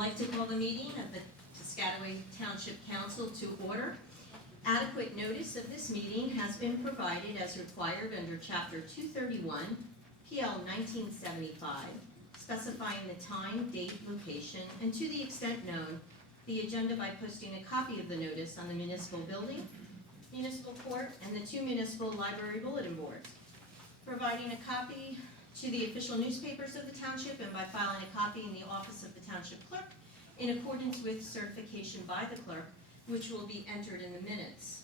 like to call the meeting of the Piscataway Township Council to order. Adequate notice of this meeting has been provided as required under Chapter 231, PL 1975, specifying the time, date, location, and to the extent known, the agenda by posting a copy of the notice on the municipal building, municipal court, and the two municipal library bulletin boards. Providing a copy to the official newspapers of the township and by filing a copy in the office of the township clerk in accordance with certification by the clerk, which will be entered in the minutes.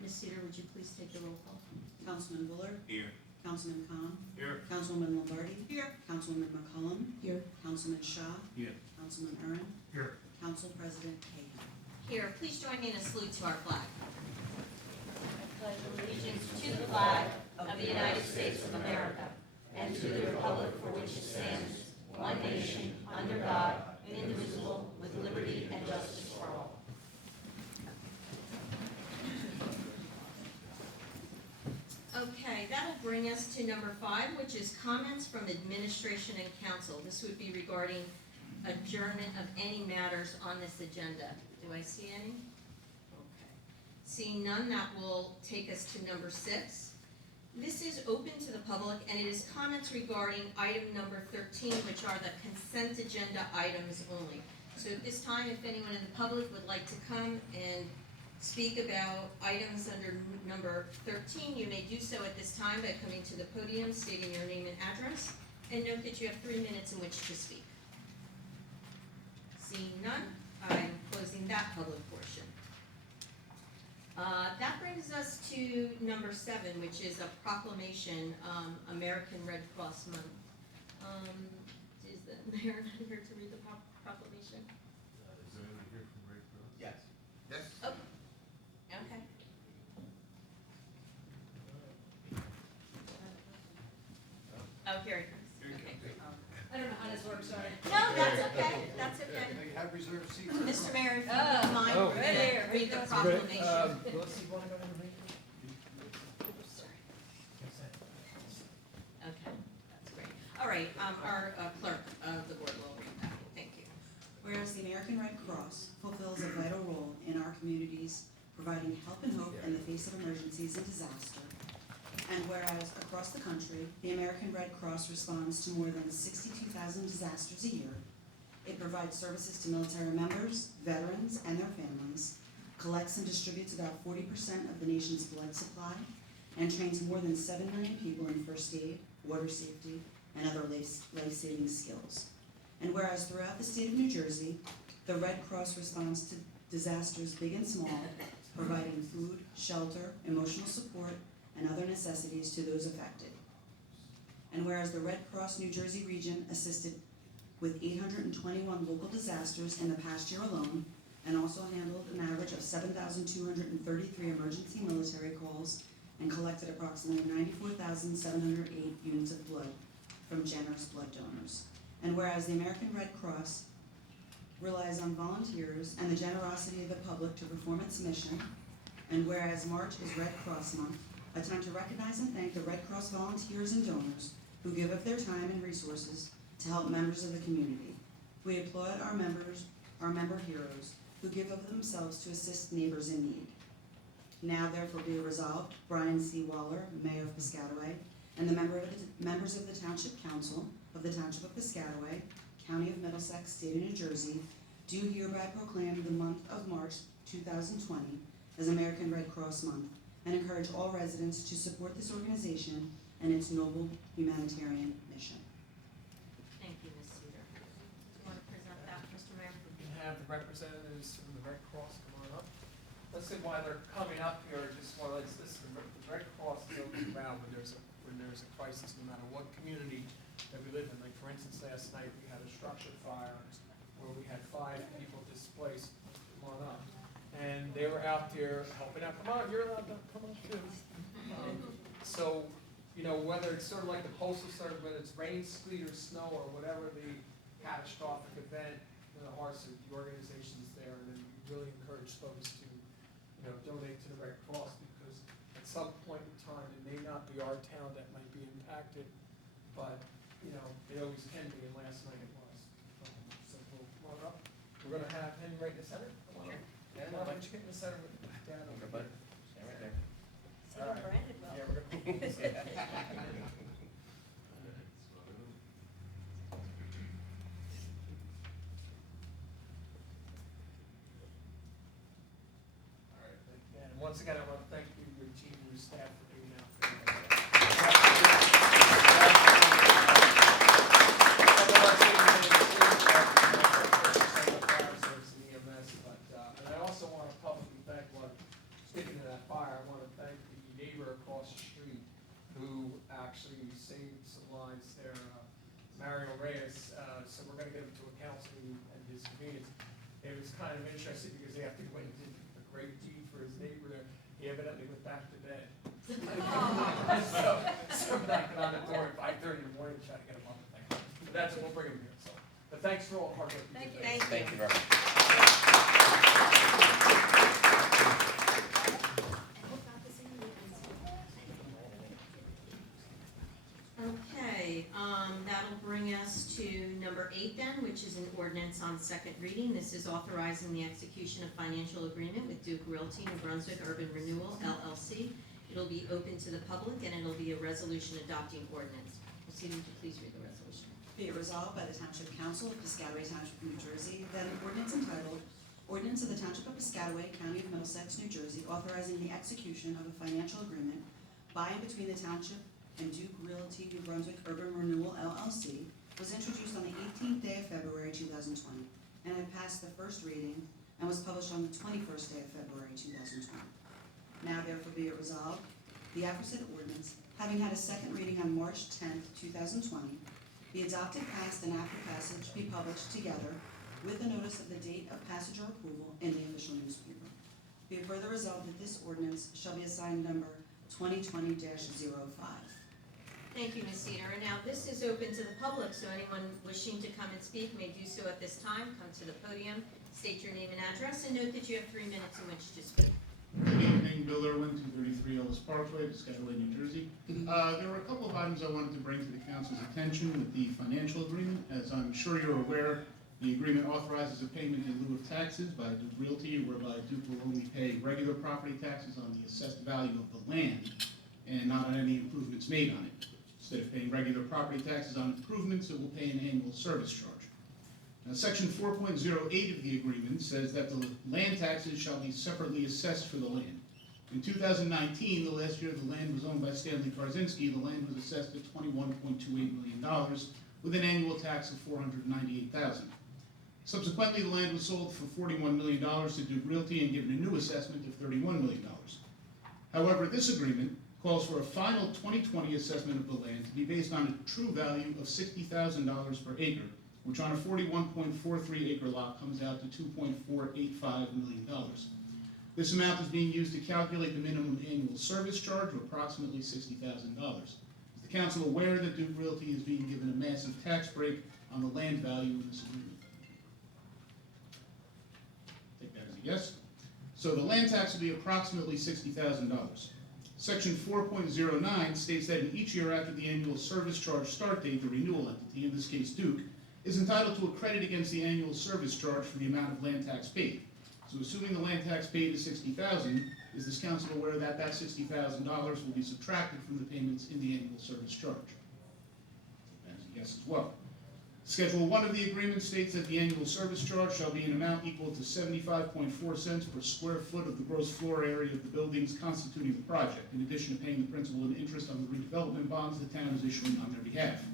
Ms. Cedar, would you please take the roll call? Councilman Buller? Here. Councilman Khan? Here. Councilwoman Lombardi? Here. Councilwoman McCollum? Here. Councilman Shaw? Here. Councilman Aaron? Here. Council President Hagan? Here, please join me in a salute to our flag. I pledge allegiance to the flag of the United States of America and to the republic for which it stands, one nation, under God, indivisible, with liberty and justice for all. Okay, that'll bring us to number 5, which is comments from administration and council. This would be regarding adjournment of any matters on this agenda. Do I see any? Okay. Seeing none, that will take us to number 6. This is open to the public, and it is comments regarding item number 13, which are the consent agenda items only. So at this time, if anyone in the public would like to come and speak about items under number 13, you may do so at this time by coming to the podium, stating your name and address, and note that you have 3 minutes in which to speak. Seeing none, I'm closing that public portion. That brings us to number 7, which is a proclamation, American Red Cross Month. Is the mayor not here to read the proclamation? Is there anyone here from Red Cross? Yes. Yes. Oh, okay. Oh, here it comes. Here you Okay. I don't know how this works, sorry. No, that's okay, that's okay. They have reserved seats. Mr. Mayor, if you don't mind, Oh. we're gonna read the proclamation. Okay, that's great. All right, our clerk of the board will read that. Thank you. Whereas the American Red Cross fulfills a vital role in our communities, providing help and hope in the face of emergencies and disaster. And whereas across the country, the American Red Cross responds to more than 62,000 disasters a year, it provides services to military members, veterans, and their families, collects and distributes about 40% of the nation's blood supply, and trains more than 7 million people in first aid, water safety, and other life-saving skills. And whereas throughout the state of New Jersey, the Red Cross responds to disasters big and small, providing food, shelter, emotional support, and other necessities to those affected. And whereas the Red Cross New Jersey region assisted with 821 local disasters in the past year alone, and also handled an average of 7,233 emergency military calls, and collected approximately 94,708 units of blood from generous blood donors. And whereas the American Red Cross relies on volunteers and the generosity of the public to perform its mission, and whereas March is Red Cross Month, a time to recognize and thank the Red Cross volunteers and donors who give of their time and resources to help members of the community. We applaud our member heroes who give of themselves to assist neighbors in need. Now therefore be resolved, Brian C. Waller, Mayor of Piscataway, and the members of the Township Council of the Township of Piscataway, County of Middlesex, State of New Jersey, do hereby proclaim the month of March 2020 as American Red Cross Month, and encourage all residents to support this organization and its noble humanitarian mission. Thank you, Ms. Cedar. Do you want to present that, Mr. Mayor? We can have the representatives from the Red Cross come on up. Let's say while they're coming up here, just while it's this, the Red Cross is always around when there's a crisis, no matter what community that we live in. Like for instance, last night we had a structure fire where we had 5 people displaced. Come on up. And they were out there helping out. Come on, you're allowed to come up too. So, you know, whether it's sort of like the postal service, whether it's rain, sleet, or snow, or whatever the catastrophic event, the hearts of the organizations there, and then we really encourage folks to, you know, donate to the Red Cross, because at some point in time, it may not be our town that might be impacted, but, you know, it always can be, and last night it was. So we'll come on up. We're gonna have him right in the center. Come on up. Come on, why don't you get in the center with Dad over here? Stand right there. All right. Yeah, we're gonna. All right, thank you. And once again, I want to thank you, your team, your staff for being out there. And I also want to publicly thank, while sticking to that fire, I want to thank the neighbor across the street who actually saved some lines there, Mario Reyes. So we're going to get him to a counseling and his convenience. It was kind of interesting because they have to go and did a great deed for his neighbor there. He evidently went back to bed. So I'm knocking on the door at 5:30 in the morning trying to get him up. But that's what we'll bring him here. So, but thanks for all the hard work. Thank you. Thank you very much. Okay, that'll bring us to number 8 then, which is an ordinance on second reading. This is authorizing the execution of financial agreement with Duke Realty New Brunswick Urban Renewal LLC. It'll be open to the public and it'll be a resolution adopting ordinance. Proceed, would you please read the resolution? Be it resolved by the Township Council of Piscataway Township, New Jersey, that an ordinance entitled, Ordinance of the Township of Piscataway, County of Middlesex, New Jersey, authorizing the execution of a financial agreement by and between the Township and Duke Realty New Brunswick Urban Renewal LLC, was introduced on the 18th day of February 2020, and had passed the first reading and was published on the 21st day of February 2020. Now therefore be it resolved, the aforesaid ordinance, having had a second reading on March 10th, 2020, be adopted, passed, and after passage be published together with a notice of the date of passage or approval in the official newspaper. Be it further resolved that this ordinance shall be assigned number 2020-05. Thank you, Ms. Cedar. And now this is open to the public, so anyone wishing to come and speak may do so at this time. Come to the podium, state your name and address, and note that you have 3 minutes in which to speak. Good evening, Bill Irwin, 233 Ellis Parkway, Piscataway, New Jersey. There were a couple of items I wanted to bring to the council's attention with the financial agreement. As I'm sure you're aware, the agreement authorizes a payment in lieu of taxes by Duke Realty, whereby Duke will only pay regular property taxes on the assessed value of the land and not on any improvements made on it. Instead of paying regular property taxes on improvements, it will pay an annual service charge. Now, Section 4.08 of the agreement says that the land taxes shall be separately assessed for the land. In 2019, the last year the land was owned by Stanley Karzinski, the land was assessed at $21.28 million with an annual tax of $498,000. Subsequently, the land was sold for $41 million to Duke Realty and given a new assessment of $31 million. However, this agreement calls for a final 2020 assessment of the land to be based on a true value of $60,000 per acre, which on a 41.43 acre lot comes out to $2.485 million. This amount is being used to calculate the minimum annual service charge of approximately $60,000. Is the council aware that Duke Realty is being given a massive tax break on the land value in this agreement? Take that as a yes. So the land tax will be approximately $60,000. Section 4.09 states that in each year after the annual service charge start date, the renewal entity, in this case Duke, is entitled to a credit against the annual service charge for the amount of land tax paid. So assuming the land tax paid is $60,000, is this council aware that that $60,000 will be subtracted from the payments in the annual service charge? That's a yes as well. Schedule 1 of the agreement states that the annual service charge shall be an amount equal to 75.4 cents per square foot of the gross floor area of the buildings constituting the project, in addition to paying the principal and interest on the redevelopment bonds the town is issuing on their behalf.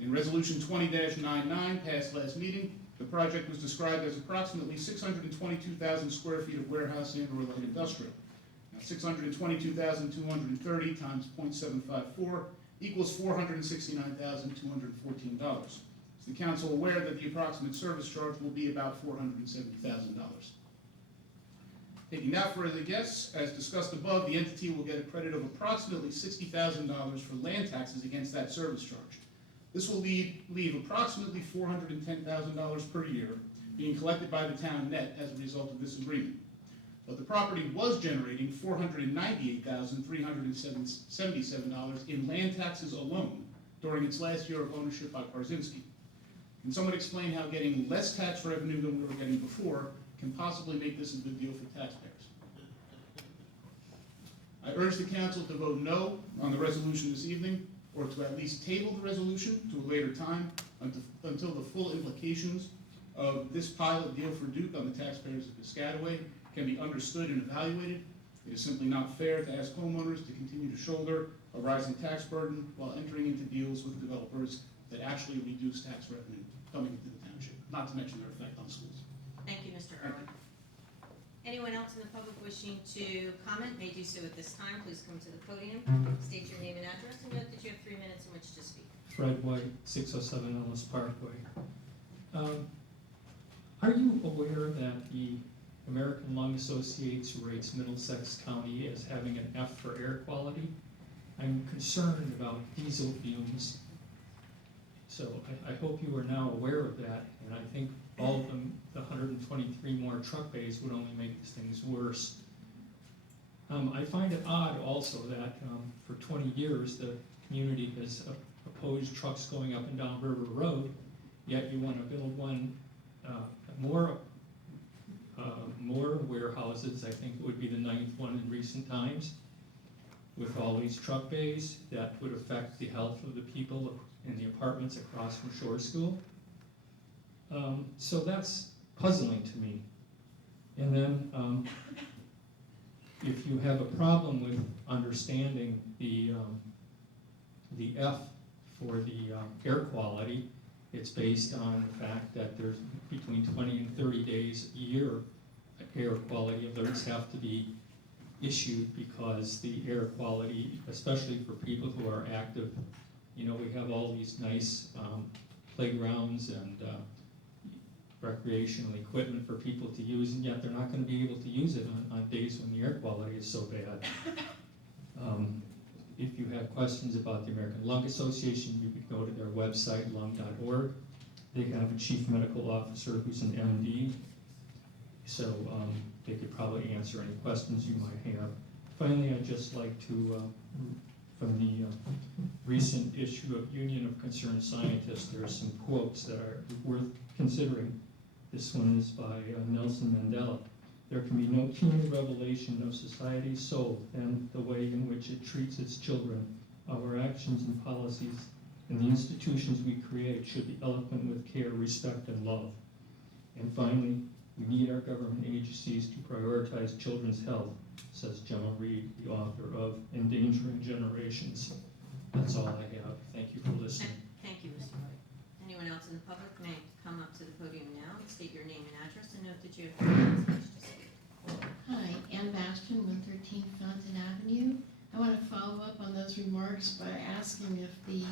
In Resolution 20-99, passed last meeting, the project was described as approximately 622,000 square feet of warehouse and or light industrial. Now, 622,230 times 0.754 equals $469,214. Is the council aware that the approximate service charge will be about $470,000? Taking that for a guess, as discussed above, the entity will get a credit of approximately $60,000 for land taxes against that service charge. This will leave approximately $410,000 per year being collected by the town net as a result of this agreement. But the property was generating $498,377 in land taxes alone during its last year of ownership by Karzinski. Can someone explain how getting less tax revenue than we were getting before can possibly make this a good deal for taxpayers? I urge the council to vote no on the resolution this evening, or to at least table the resolution to a later time until the full implications of this pilot deal for Duke on the taxpayers of Piscataway can be understood and evaluated. It is simply not fair to ask homeowners to continue to shoulder a rising tax burden while entering into deals with developers that actually reduce tax revenue coming into the township, not to mention their effect on schools. Thank you, Mr. Irwin. Anyone else in the public wishing to comment may do so at this time. Please come to the podium, state your name and address, and note that you have 3 minutes in which to speak. Fred White, 607 Ellis Parkway. Are you aware that the American Lung Association rates Middlesex County as having an F for air quality? I'm concerned about diesel fumes, so I hope you are now aware of that, and I think all of them, the 123 more truck bays would only make these things worse. I find it odd also that for 20 years the community has opposed trucks going up and down River Road, yet you want to build one, more warehouses. I think it would be the 9th one in recent times, with all these truck bays that would affect the health of the people in the apartments across from Shore School. So that's puzzling to me. And then if you have a problem with understanding the F for the air quality, it's based on the fact that there's between 20 and 30 days a year air quality alerts have to be issued because the air quality, especially for people who are active, you know, we have all these nice playgrounds and recreational equipment for people to use, and yet they're not going to be able to use it on days when the air quality is so bad. If you have questions about the American Lung Association, you could go to their website, lung.org. They have a chief medical officer who's an MD, so they could probably answer any questions you might have. Finally, I'd just like to, from the recent issue of Union of Concerned Scientists, there are some quotes that are worth considering. This one is by Nelson Mandela. There can be no keener revelation of society's soul than the way in which it treats its children. Our actions and policies and the institutions we create should be eloquent with care, respect, and love. And finally, we need our government agencies to prioritize children's health, says Gemma Reed, the author of Endangering Generations. That's all I have. Thank you for listening. Thank you, Mr. White. Anyone else in the public may come up to the podium now and state your name and address, and note that you have 3 minutes in which to speak. Hi, Ann Bastian, 113 Fountain Avenue. I want to follow up on those remarks by asking if the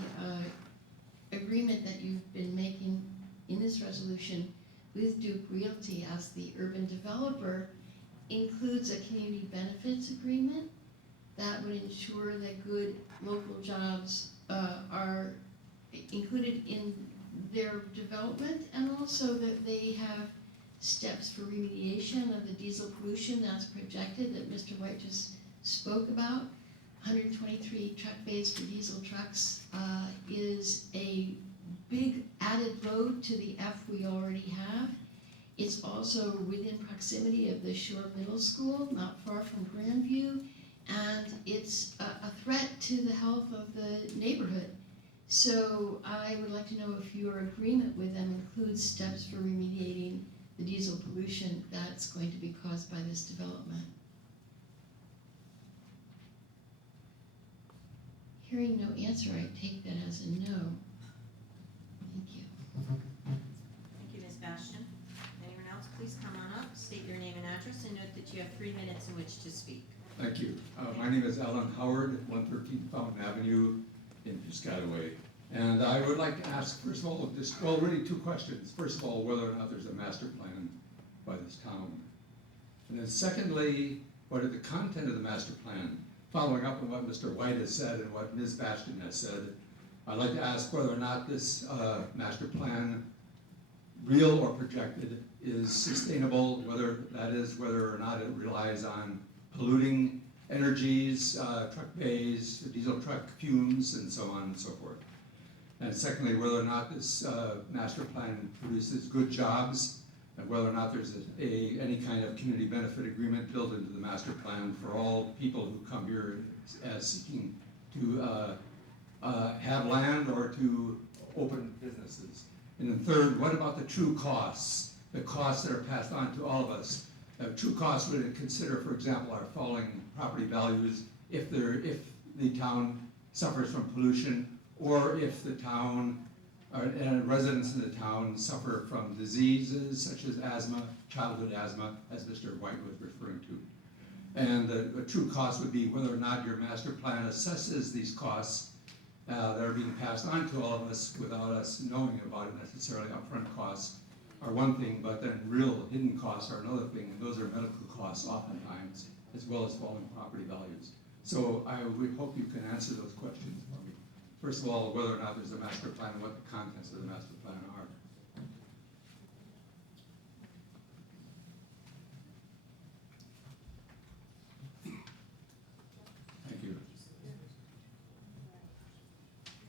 agreement that you've been making in this resolution with Duke Realty as the urban developer includes a community benefits agreement that would ensure that good local jobs are included in their development, and also that they have steps for remediation of the diesel pollution that's projected that Mr. White just spoke about. 123 truck bays for diesel trucks is a big added load to the F we already have. It's also within proximity of the Shore Middle School, not far from Grandview, and it's a threat to the health of the neighborhood. So I would like to know if your agreement with them includes steps for remediating the diesel pollution that's going to be caused by this development. Hearing no answer, I take that as a no. Thank you. Thank you, Ms. Bastian. Anyone else, please come on up, state your name and address, and note that you have 3 minutes in which to speak. Thank you. My name is Alan Howard, 113 Fountain Avenue in Piscataway. And I would like to ask, first of all, really 2 questions. First of all, whether or not there's a master plan by this town. And then secondly, what are the content of the master plan? Following up on what Mr. White has said and what Ms. Bastian has said, I'd like to ask whether or not this master plan, real or projected, is sustainable, whether or not it relies on polluting energies, truck bays, diesel truck fumes, and so on and so forth. And secondly, whether or not this master plan produces good jobs, and whether or not there's any kind of community benefit agreement built into the master plan for all people who come here as seeking to have land or to open businesses. And then third, what about the true costs, the costs that are passed on to all of us? True costs would consider, for example, our falling property values if the town suffers from pollution, or if the town and residents in the town suffer from diseases such as asthma, childhood asthma, as Mr. White was referring to. And the true cost would be whether or not your master plan assesses these costs that are being passed on to all of us without us knowing about it necessarily. Upfront costs are one thing, but then real hidden costs are another thing, and those are medical costs oftentimes, as well as falling property values. So we hope you can answer those questions for me. First of all, whether or not there's a master plan and what the contents of the master plan are. Thank you.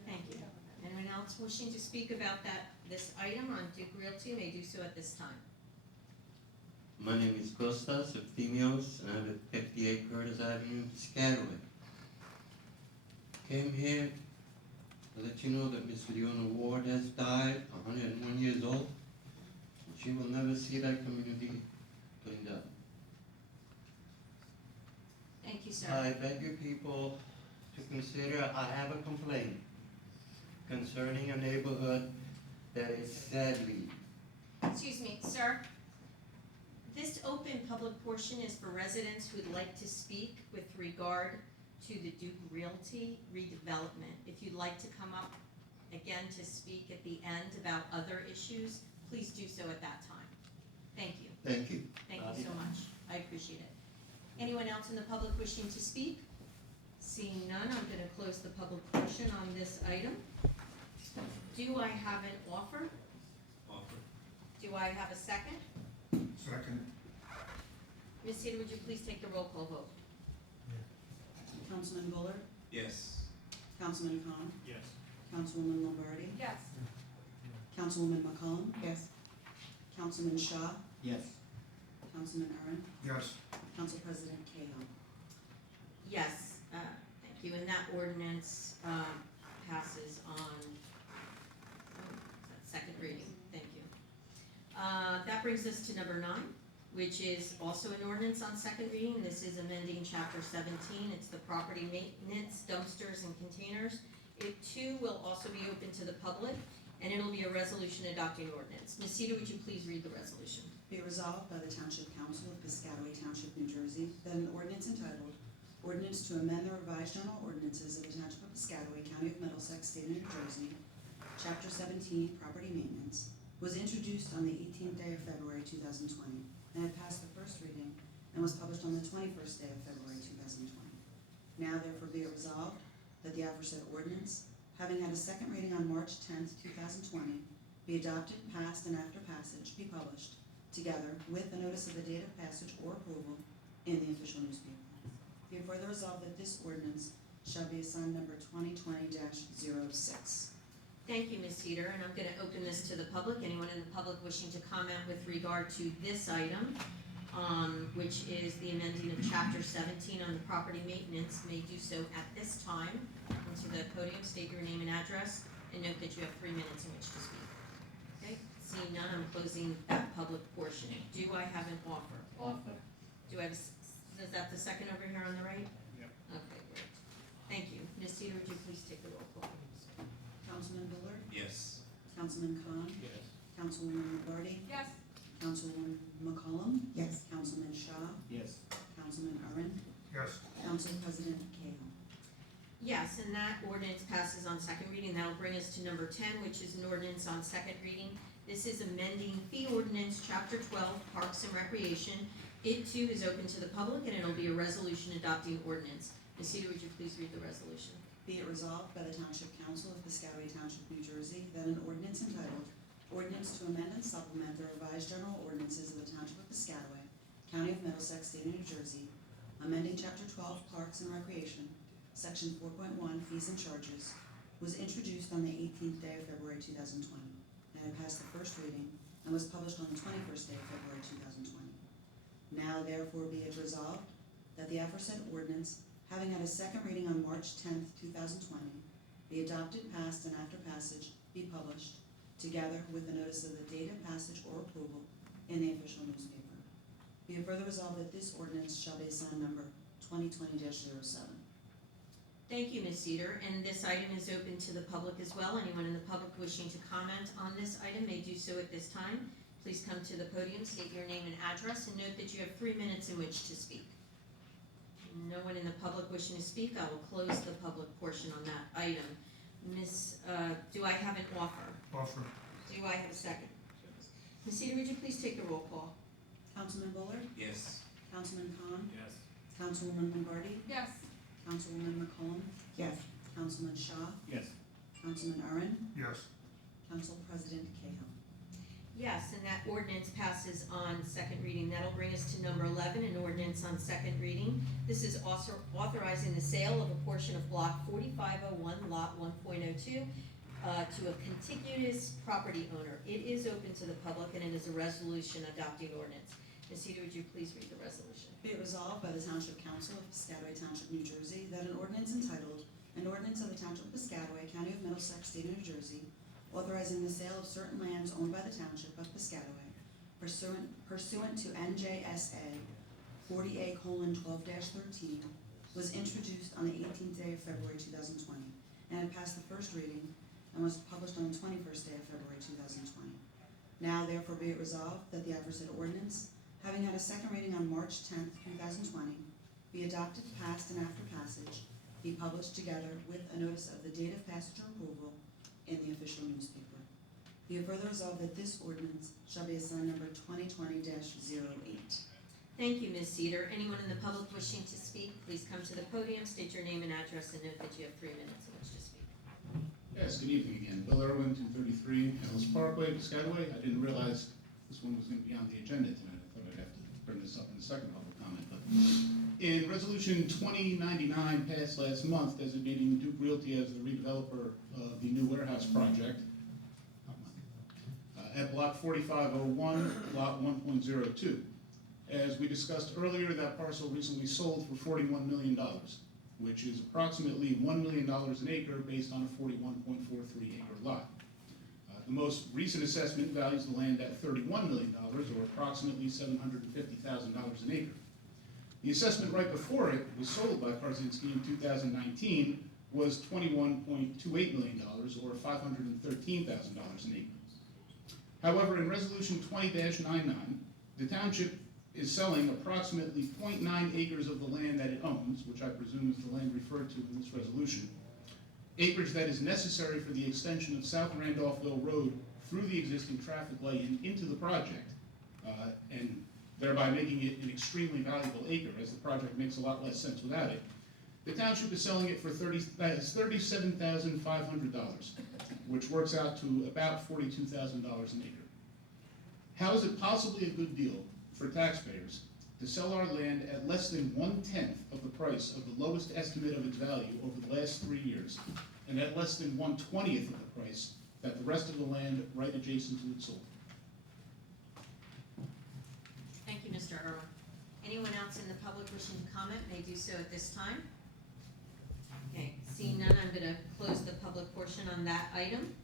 Thank you. Anyone else wishing to speak about this item on Duke Realty may do so at this time. My name is Kostas Efthymios, and I live at 58 Curtis Avenue, Piscataway. Came here to let you know that Miss Leona Ward has died, 101 years old, and she will never see that community cleaned up. Thank you, sir. I beg you people to consider, I have a complaint concerning a neighborhood that is sadly. Excuse me, sir. This open public portion is for residents who would like to speak with regard to the Duke Realty redevelopment. If you'd like to come up again to speak at the end about other issues, please do so at that time. Thank you. Thank you. Thank you so much. I appreciate it. Anyone else in the public wishing to speak? Seeing none, I'm going to close the public portion on this item. Do I have an offer? Offer. Do I have a second? Second. Ms. Sita, would you please take the roll call vote? Councilman Buller, Yes. Councilman Khan, Yes. Councilwoman Lombardi, Yes. Councilwoman McCollum, Yes. Councilman Shaw, Yes. Councilman Aaron, Yes. Council President Cahill. Yes, thank you, and that ordinance passes on second reading, thank you. That brings us to number 9, which is also an ordinance on second reading. This is amending chapter 17, it's the property maintenance, dumpsters and containers. It too will also be open to the public, and it'll be a resolution adopting ordinance. Ms. Sita, would you please read the resolution? Be it resolved by the Township Council of Piscataway Township, New Jersey, that an ordinance entitled, Ordinance to amend the revised general ordinances of the Township of Piscataway, County of Middlesex, State of New Jersey, Chapter 17, Property Maintenance, was introduced on the 18th day of February 2020, and had passed the first reading, and was published on the 21st day of February 2020. Now therefore be it resolved that the aforesaid ordinance, having had a second reading on March 10th, 2020, be adopted, passed, and after passage be published, together with the notice of the date of passage or approval in the official newspaper. Be it further resolved that this ordinance shall be assigned number 2020-06. Thank you, Ms. Cedar, and I'm going to open this to the public. Anyone in the public wishing to comment with regard to this item, which is the amending of Chapter 17 on the property maintenance, may do so at this time. Come to the podium, state your name and address, and note that you have 3 minutes in which to speak. Okay, seeing none, I'm closing that public portion. Do I have an offer? Offer. Do I have, is that the second over here on the right? Yep. Okay, great. Thank you. Ms. Cedar, would you please take the roll call? Councilman Buller, Yes. Councilman Khan, Yes. Councilwoman Lombardi, Yes. Councilwoman McCollum, Yes. Councilman Shaw, Yes. Councilman Aaron, Yes. Council President Cahill. Yes, and that ordinance passes on second reading. That'll bring us to number 10, which is an ordinance on second reading. This is amending fee ordinance, Chapter 12, Parks and Recreation. It too is open to the public, and it'll be a resolution adopting ordinance. Ms. Cedar, would you please read the resolution? Be it resolved by the Township Council of Piscataway Township, New Jersey, that an ordinance entitled, Ordinance to amend and supplement the revised general ordinances of the Township of Piscataway, County of Middlesex, State of New Jersey, amending Chapter 12, Parks and Recreation, Section 4.1, Fees and Charges, was introduced on the 18th day of February 2020, and it passed the first reading and was published on the 21st day of February 2020. Now therefore be it resolved that the aforesaid ordinance, having had a second reading on March 10th, 2020, be adopted, passed, and after passage be published, together with the notice of the date of passage or approval in the official newspaper. Be it further resolved that this ordinance shall be assigned number 2020-07. Thank you, Ms. Cedar, and this item is open to the public as well. Anyone in the public wishing to comment on this item may do so at this time. Please come to the podium, state your name and address, and note that you have 3 minutes in which to speak. No one in the public wishing to speak, I will close the public portion on that item. Do I have an offer? Offer. Do I have a second? Ms. Cedar, would you please take the roll call? Councilman Bullard? Yes. Councilman Khan? Yes. Councilwoman Lombardi? Yes. Councilwoman McCollum? Yes. Councilman Shaw? Yes. Councilman Aaron? Yes. Council President Cahill. Yes, and that ordinance passes on second reading. That'll bring us to number 11, an ordinance on second reading. This is also authorizing the sale of a portion of block 4501, lot 1.02, to a contiguous property owner. It is open to the public, and it is a resolution adopting ordinance. Ms. Cedar, would you please read the resolution? Be it resolved by the Township Council of Piscataway Township, New Jersey, that an ordinance entitled, An Ordinance of the Township of Piscataway, County of Middlesex, State of New Jersey, authorizing the sale of certain lands owned by the Township of Piscataway pursuant to NJSA 40A:12-13, was introduced on the 18th day of February 2020, and had passed the first reading and was published on the 21st day of February 2020. Now therefore be it resolved that the aforesaid ordinance, having had a second reading on March 10th, 2020, be adopted, passed, and after passage, be published together with a notice of the date of passage or approval in the official newspaper. Be it further resolved that this ordinance shall be assigned number 2020-08. Thank you, Ms. Cedar. Anyone in the public wishing to speak, please come to the podium, state your name and address, and note that you have 3 minutes in which to speak. Yes, good evening again. Bill Irwin, 233 Ellis Parkway, Piscataway. I didn't realize this one was going to be on the agenda tonight. I thought I'd have to bring this up in the second public comment. But in Resolution 2099 passed last month designating Duke Realty as the redeveloper of the new warehouse project at Block 4501, Lot 1.02. As we discussed earlier, that parcel recently sold for $41 million, which is approximately $1 million an acre based on a 41.43 acre lot. The most recent assessment values the land at $31 million, or approximately $750,000 an acre. The assessment right before it was sold by Karzinski in 2019 was $21.28 million, or $513,000 an acre. However, in Resolution 20-99, the Township is selling approximately 0.9 acres of the land that it owns, which I presume is the land referred to in this resolution, acreage that is necessary for the extension of South Randolphville Road through the existing traffic light and into the project, and thereby making it an extremely valuable acre, as the project makes a lot less sense without it. The Township is selling it for $37,500, which works out to about $42,000 an acre. How is it possibly a good deal for taxpayers to sell our land at less than 1/10 of the price of the lowest estimate of its value over the last 3 years, and at less than 1/20th of the price that the rest of the land right adjacent to it sold? Thank you, Mr. Irwin. Anyone else in the public wishing to comment may do so at this time. Okay, seeing none, I'm going to close the public portion on that item.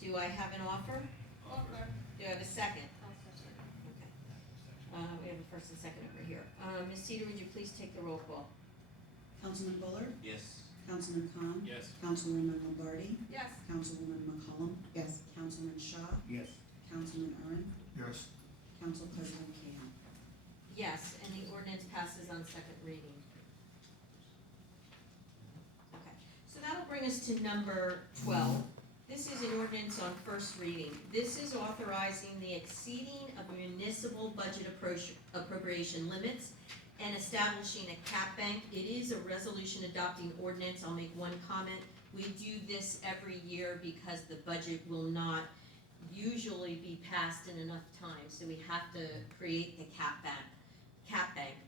Do I have an offer? Offer. Do I have a second? Okay. We have a first and second over here. Ms. Cedar, would you please take the roll call? Councilman Bullard? Yes. Councilman Khan? Yes. Councilwoman Lombardi? Yes. Councilwoman McCollum? Yes. Councilman Shaw? Yes. Councilman Aaron? Yes. Council President Cahill. Yes, and the ordinance passes on second reading. Okay, so that'll bring us to number 12. This is an ordinance on first reading. This is authorizing the exceeding of municipal budget appropriation limits and establishing a cap bank. It is a resolution adopting ordinance. I'll make one comment. We do this every year because the budget will not usually be passed in enough time, so we have to create the cap bank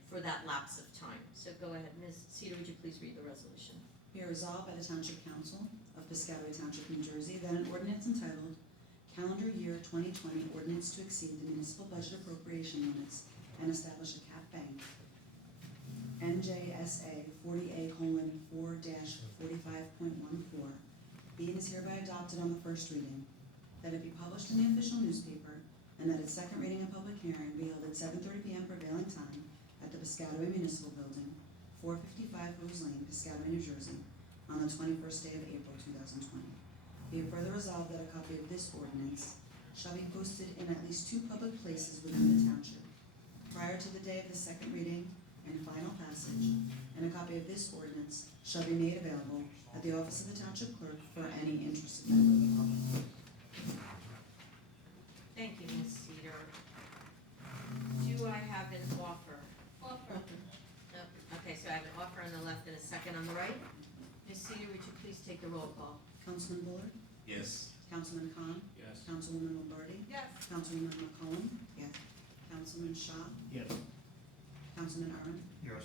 for that lapse of time. So go ahead, Ms. Cedar, would you please read the resolution? Be it resolved by the Township Council of Piscataway Township, New Jersey, that an ordinance entitled Calendar Year 2020 Ordinance to Exceed the Municipal Budget Appropriation Limits and Establish a Cap Bank, NJSA 40A:4-45.14, be and is hereby adopted on the first reading, that it be published in the official newspaper, and that its second reading and public hearing be held at 7:30 p.m. prevailing time at the Piscataway Municipal Building, 455 Rose Lane, Piscataway, New Jersey, on the 21st day of April 2020. Be it further resolved that a copy of this ordinance shall be posted in at least 2 public places within the township prior to the day of the second reading and final passage, and a copy of this ordinance shall be made available at the office of the township clerk for any interested member of the public. Thank you, Ms. Cedar. Do I have an offer? Offer. No, okay, so I have an offer on the left and a second on the right. Ms. Cedar, would you please take the roll call? Councilman Buller? Yes. Councilman Khan? Yes. Councilwoman Lombardi? Yes. Councilwoman McCollum? Yes. Councilman Shaw? Yes. Councilman Aaron? Yes.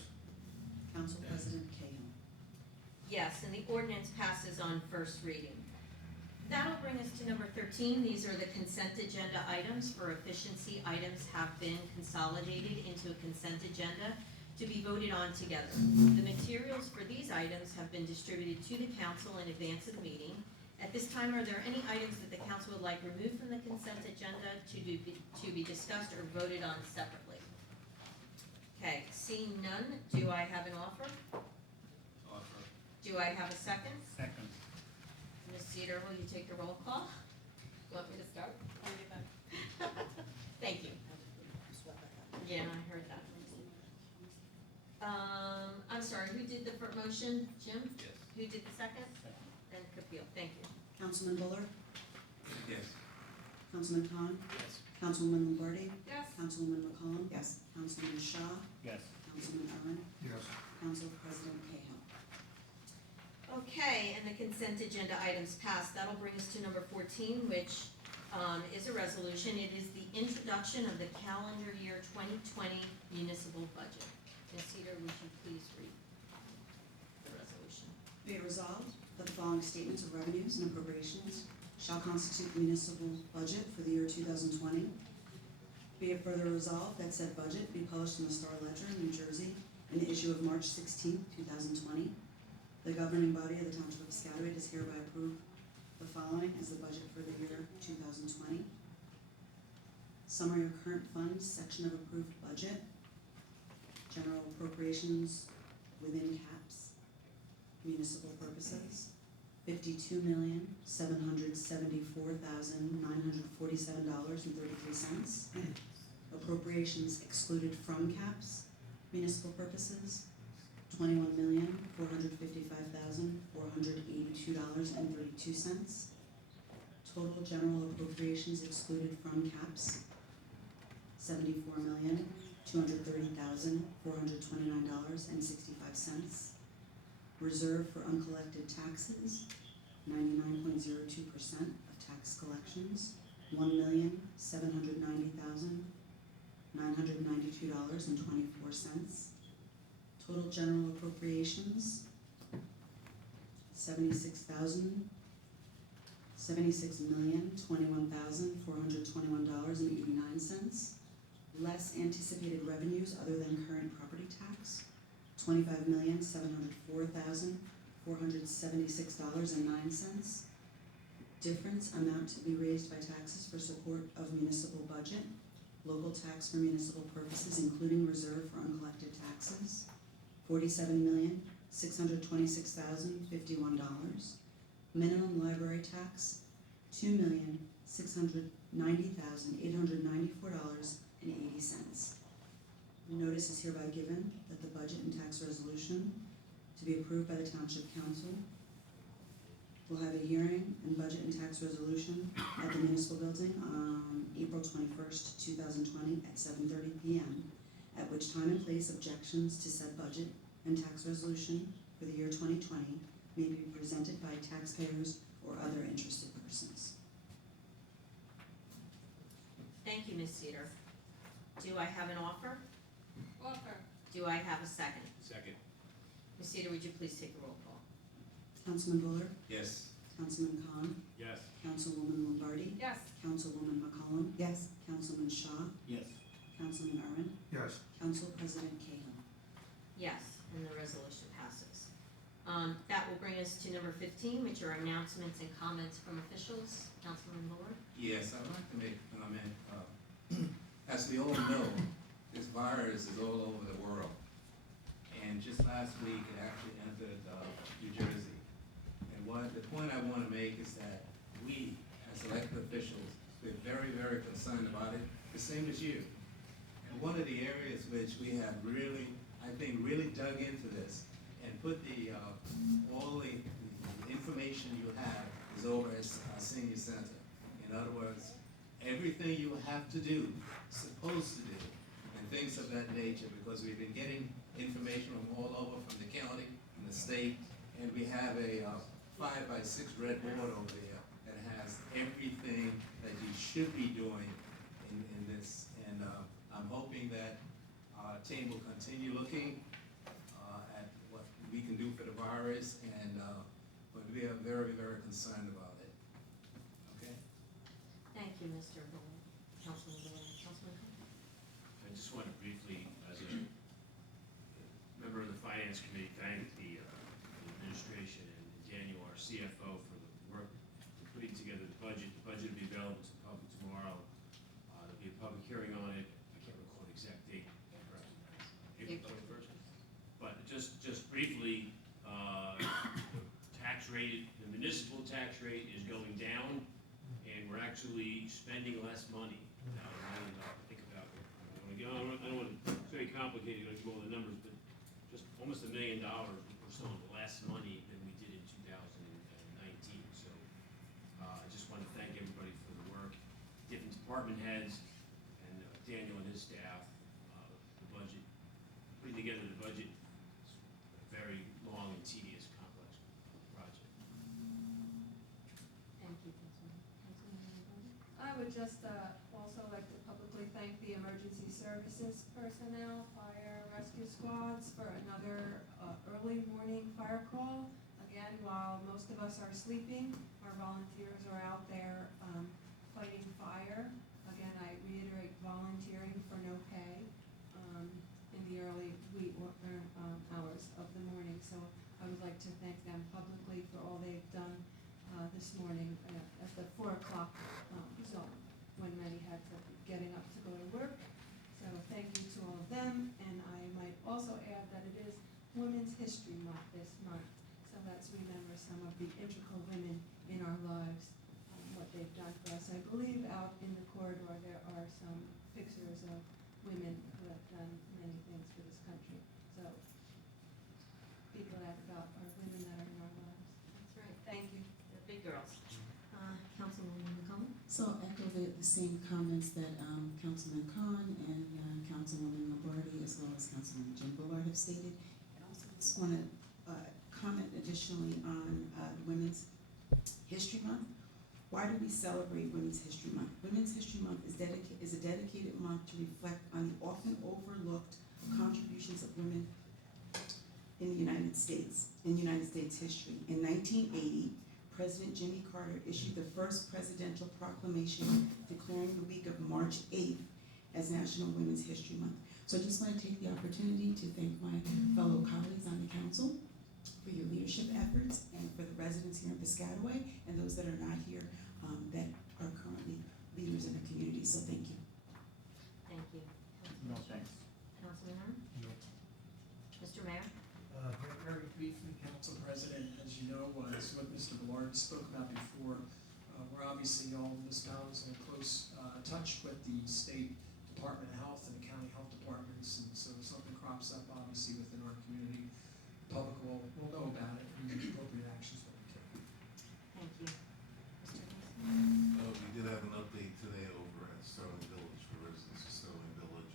Council President Cahill. Yes, and the ordinance passes on first reading. That'll bring us to number 13. These are the consent agenda items. For efficiency, items have been consolidated into a consent agenda to be voted on together. The materials for these items have been distributed to the council in advance of the meeting. At this time, are there any items that the council would like removed from the consent agenda to be discussed or voted on separately? Okay, seeing none, do I have an offer? Offer. Do I have a second? Second. Ms. Cedar, will you take the roll call? Want me to start? Thank you. Yeah, I heard that. I'm sorry, who did the first motion? Jim? Yes. Who did the second? And Kapil, thank you. Councilman Buller? Yes. Councilman Khan? Yes. Councilwoman Lombardi? Yes. Councilwoman McCollum? Yes. Councilman Shaw? Yes. Councilman Aaron? Yes. Council President Cahill. Okay, and the consent agenda items passed. That'll bring us to number 14, which is a resolution. It is the introduction of the calendar year 2020 municipal budget. Ms. Cedar, would you please read the resolution? Be it resolved that the following statements of revenues and appropriations shall constitute the municipal budget for the year 2020. Be it further resolved that said budget be published in the Star Ledger, New Jersey, in the issue of March 16, 2020. The governing body of the Township of Piscataway does hereby approve the following as the budget for the year 2020. Summary of current funds, section of approved budget. General appropriations within caps. Municipal purposes, $52,774,947.33. Appropriations excluded from caps. Municipal purposes, $21,455,482.32. Total general appropriations excluded from caps, $74,230,429.65. Reserve for uncollected taxes, 99.02% of tax collections, $1,790,992.24. Total general appropriations, $76,021,421.89. Less anticipated revenues other than current property tax, $25,704,476.09. Difference amount to be raised by taxes for support of municipal budget. Local tax for municipal purposes, including reserve for uncollected taxes, $47,626,051. Minimum library tax, $2,690,894.80. Notice is hereby given that the budget and tax resolution to be approved by the Township Council will have a hearing and budget and tax resolution at the municipal building on April 21st, 2020 at 7:30 p.m., at which time and place objections to said budget and tax resolution for the year 2020 may be presented by taxpayers or other interested persons. Thank you, Ms. Cedar. Do I have an offer? Offer. Do I have a second? Second. Ms. Cedar, would you please take the roll call? Councilman Buller? Yes. Councilman Khan, Yes. Councilwoman Lombardi, Yes. Councilwoman McCollum, Yes. Councilman Shaw, Yes. Councilman Erwin, Yes. Council President Cahill. Yes, and the resolution passes. That will bring us to number 15, which are announcements and comments from officials. Councilman Lord? Yes, I'd like to make a comment. As we all know, this virus is all over the world. And just last week, it actually entered New Jersey. And the point I want to make is that we, as elected officials, we're very, very concerned about it, the same as you. And one of the areas which we have really, I think, really dug into this and put all the information you have is over at our senior center. In other words, everything you have to do, supposed to do, and things of that nature, because we've been getting information from all over, from the county, from the state, and we have a 5x6 red board over there that has everything that you should be doing in this. And I'm hoping that our team will continue looking at what we can do for the virus, and but we are very, very concerned about it. Okay? Thank you, Mr. Lord. Councilman Lord. Councilman Khan? I just want to briefly, as a member of the Finance Committee, thank the administration and Daniel, our CFO, for the work in putting together the budget. The budget will be available to the public tomorrow. There'll be a public hearing on it. I can't recall the exact date, perhaps April 21st. But just briefly, the tax rate, the municipal tax rate is going down, and we're actually spending less money. Now, think about it. I don't want to, it's very complicated, I don't give all the numbers, but just almost $1 million or so less money than we did in 2019. So I just want to thank everybody for the work, different department heads, and Daniel and his staff. The budget, putting together the budget is a very long and tedious, complex project. Thank you, Councilman. Councilman Lombardi? I would just also like to publicly thank the emergency services personnel, fire rescue squads for another early morning fire call. Again, while most of us are sleeping, our volunteers are out there fighting fire. Again, I reiterate volunteering for no pay in the early hours of the morning. So I would like to thank them publicly for all they've done this morning at the 4 o'clock zone, when many had to getting up to go to work. So thank you to all of them, and I might also add that it is Women's History Month this month. So let's remember some of the integral women in our lives, what they've done for us. I believe out in the corridor there are some pictures of women who have done many things for this country. So be glad about our women that are in our lives. That's right. Thank you. The big girls. Councilwoman McCollum? So I'll echo the same comments that Councilman Khan and Councilwoman Lombardi, as well as Councilman Jim Bullard have stated. And also just want to comment additionally on Women's History Month. Why do we celebrate Women's History Month? Women's History Month is a dedicated month to reflect on the often overlooked contributions of women in the United States, in United States history. In 1980, President Jimmy Carter issued the first presidential proclamation declaring the week of March 8th as National Women's History Month. So I just want to take the opportunity to thank my fellow colleagues on the council for your leadership efforts, and for the residents here in Piscataway and those that are not here that are currently leaders in the community. So thank you. Thank you. No, thanks. Councilman Aaron? No. Mr. Mayor? Very briefly, Council President, as you know, as what Mr. Bullard spoke about before, we're obviously all municipalities in close touch with the State Department of Health and the county health departments, and so if something crops up, obviously, within our community, the public will know about it and the appropriate actions will be taken. Thank you. Mr. Mason? We did have an update today over at Sterling Village for residents of Sterling Village,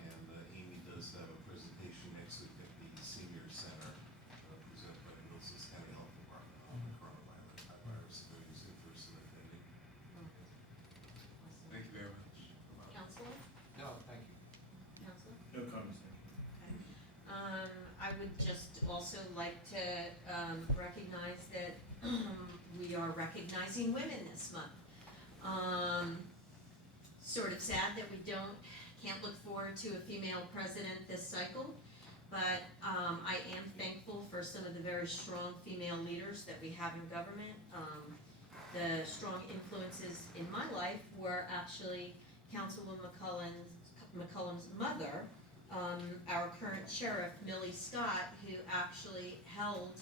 and Amy does have a presentation next week at the Senior Center presented by the Middlesex County Health Department on the coronavirus. Very interested in attending. Awesome. Thank you very much. Counselor? No, thank you. Counselor? No comments. I would just also like to recognize that we are recognizing women this month. Sort of sad that we can't look forward to a female president this cycle, but I am thankful for some of the very strong female leaders that we have in government. The strong influences in my life were actually Councilwoman McCullum's mother, our current sheriff, Millie Scott, who actually held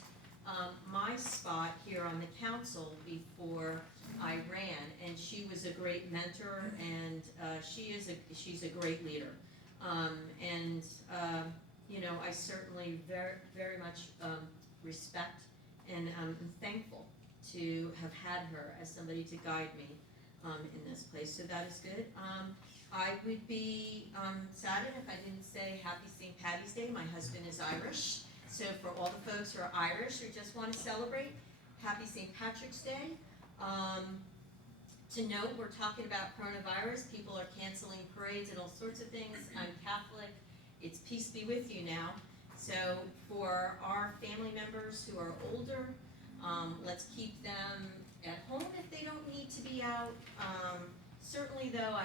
my spot here on the council before I ran, and she was a great mentor, and she's a great leader. You know, I certainly very much respect and am thankful to have had her as somebody to guide me in this place, so that is good. I would be saddened if I didn't say Happy St. Patty's Day. My husband is Irish, so for all the folks who are Irish who just want to celebrate, Happy St. Patrick's Day. To note, we're talking about coronavirus. People are canceling parades and all sorts of things. I'm Catholic. It's peace be with you now. So for our family members who are older, let's keep them at home if they don't need to be out. Certainly though,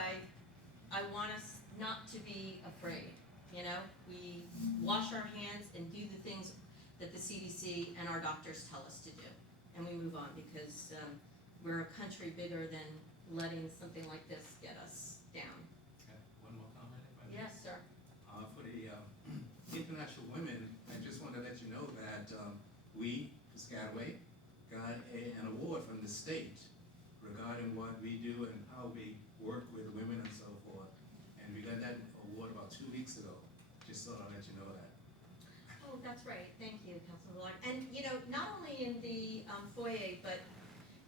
I want us not to be afraid. You know, we wash our hands and do the things that the CDC and our doctors tell us to do. And we move on because we're a country bigger than letting something like this get us down. Okay, one more comment if I may. Yes, sir. For the International Women, I just want to let you know that we, Piscataway, got an award from the state regarding what we do and how we work with women and so forth. And we got that award about 2 weeks ago. Just thought I'd let you know that. Oh, that's right. Thank you, Councilman Lord. And, you know, not only in the foyer, but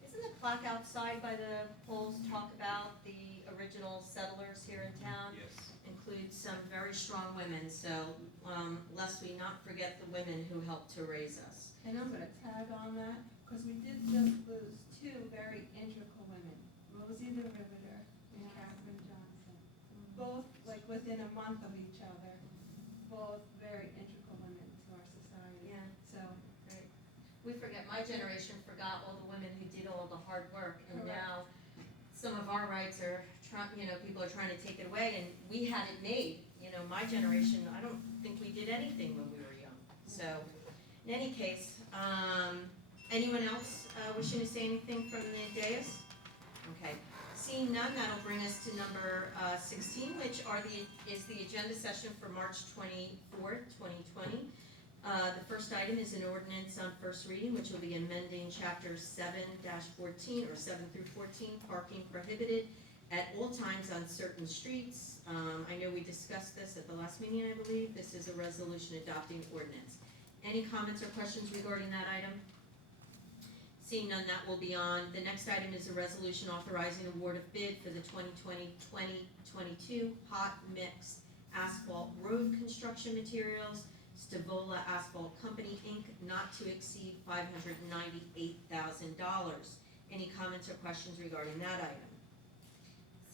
isn't the plaque outside by the polls talk about the original settlers here in town? Yes. Includes some very strong women, so lest we not forget the women who helped to raise us. And I'm gonna tag on that, because we did just lose two very integral women, Rosie the Riveter and Catherine Johnson. Both like within a month of each other, both very integral women to our society. Yeah. So, Right. We forget, my generation forgot all the women who did all the hard work, and Correct. now some of our rights are people are trying to take it away, and we had it made. You know, my generation, I don't think we did anything when we were young. So, in any case, anyone else wishing to say anything from the dais? Okay. Seeing none, that'll bring us to number 16, which is the agenda session for March 24th, 2020. The first item is an ordinance on first reading, which will be amending chapter 7-14 or 7 through 14, parking prohibited at all times on certain streets. I know we discussed this at the last meeting, I believe. This is a resolution adopting ordinance. Any comments or questions regarding that item? Seeing none, that will be on. The next item is a resolution authorizing award of bid for the 2020-2022 hot mix asphalt road construction materials, Stavola Asphalt Company, Inc., not to exceed $598,000. Any comments or questions regarding that item?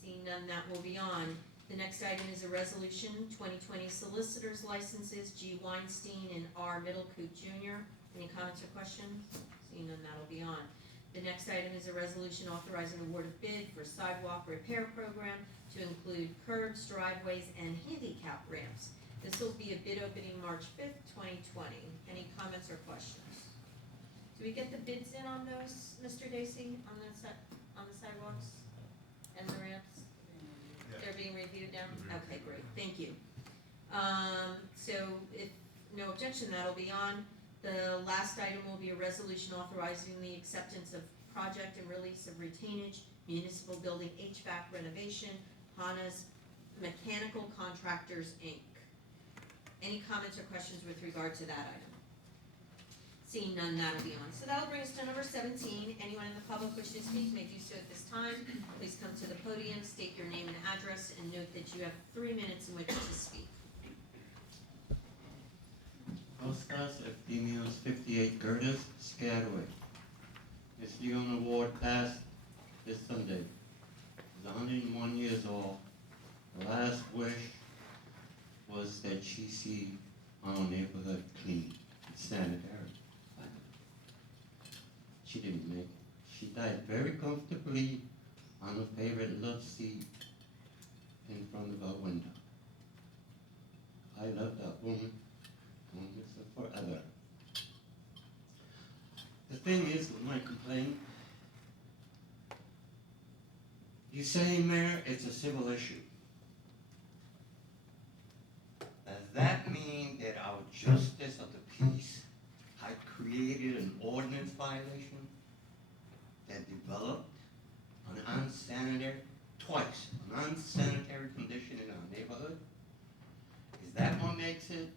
Seeing none, that will be on. The next item is a resolution, 2020 solicitors licenses, G. Weinstein and R. Middlecoop Jr. Any comments or questions? Seeing none, that'll be on. The next item is a resolution authorizing award of bid for sidewalk repair program to include curbs, driveways, and handicap ramps. This will be a bid opening March 5th, 2020. Any comments or questions? Do we get the bids in on those, Mr. Dacey, on the sidewalks and the ramps? They're being reviewed now? Okay, great, thank you. So if no objection, that'll be on. The last item will be a resolution authorizing the acceptance of project and release of retainage, municipal building HVAC renovation, HANA's Mechanical Contractors, Inc. Any comments or questions with regard to that item? Seeing none, that'll be on. So that'll bring us to number 17. Anyone in the public wishing to speak may do so at this time. Please come to the podium, state your name and address, and note that you have 3 minutes in which to speak. Kostas Efthymios, 58 Gertis, Piscataway. Miss Leona Ward passed this Sunday. She's 101 years old. Her last wish was that she see our neighborhood clean and sanitary. She didn't make it. She sat very comfortably on a favorite love seat in front of our window. I love that woman. I'll miss her forever. The thing is with my complaint, you say, Mayor, it's a civil issue. Does that mean that our justice of the peace had created an ordinance violation that developed an unsanitary, twice, an unsanitary condition in our neighborhood? Is that what makes it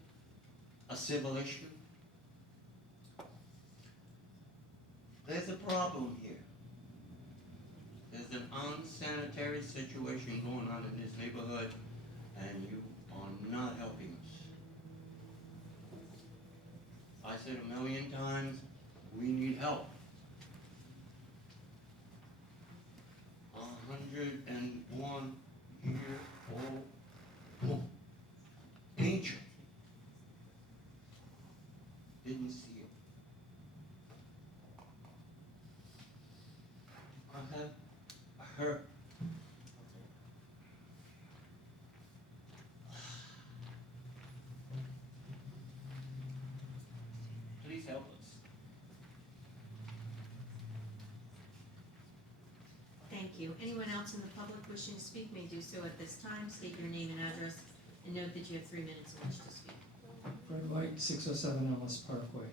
a civil issue? There's a problem here. There's an unsanitary situation going on in this neighborhood, and you are not helping us. I said 1,000,000 times, we need help. 101-year-old woman, angel, didn't see it. I have her. Please help us. Thank you. Anyone else in the public wishing to speak may do so at this time. State your name and address, and note that you have 3 minutes in which to speak. Fred White, 607 Ellis Parkway.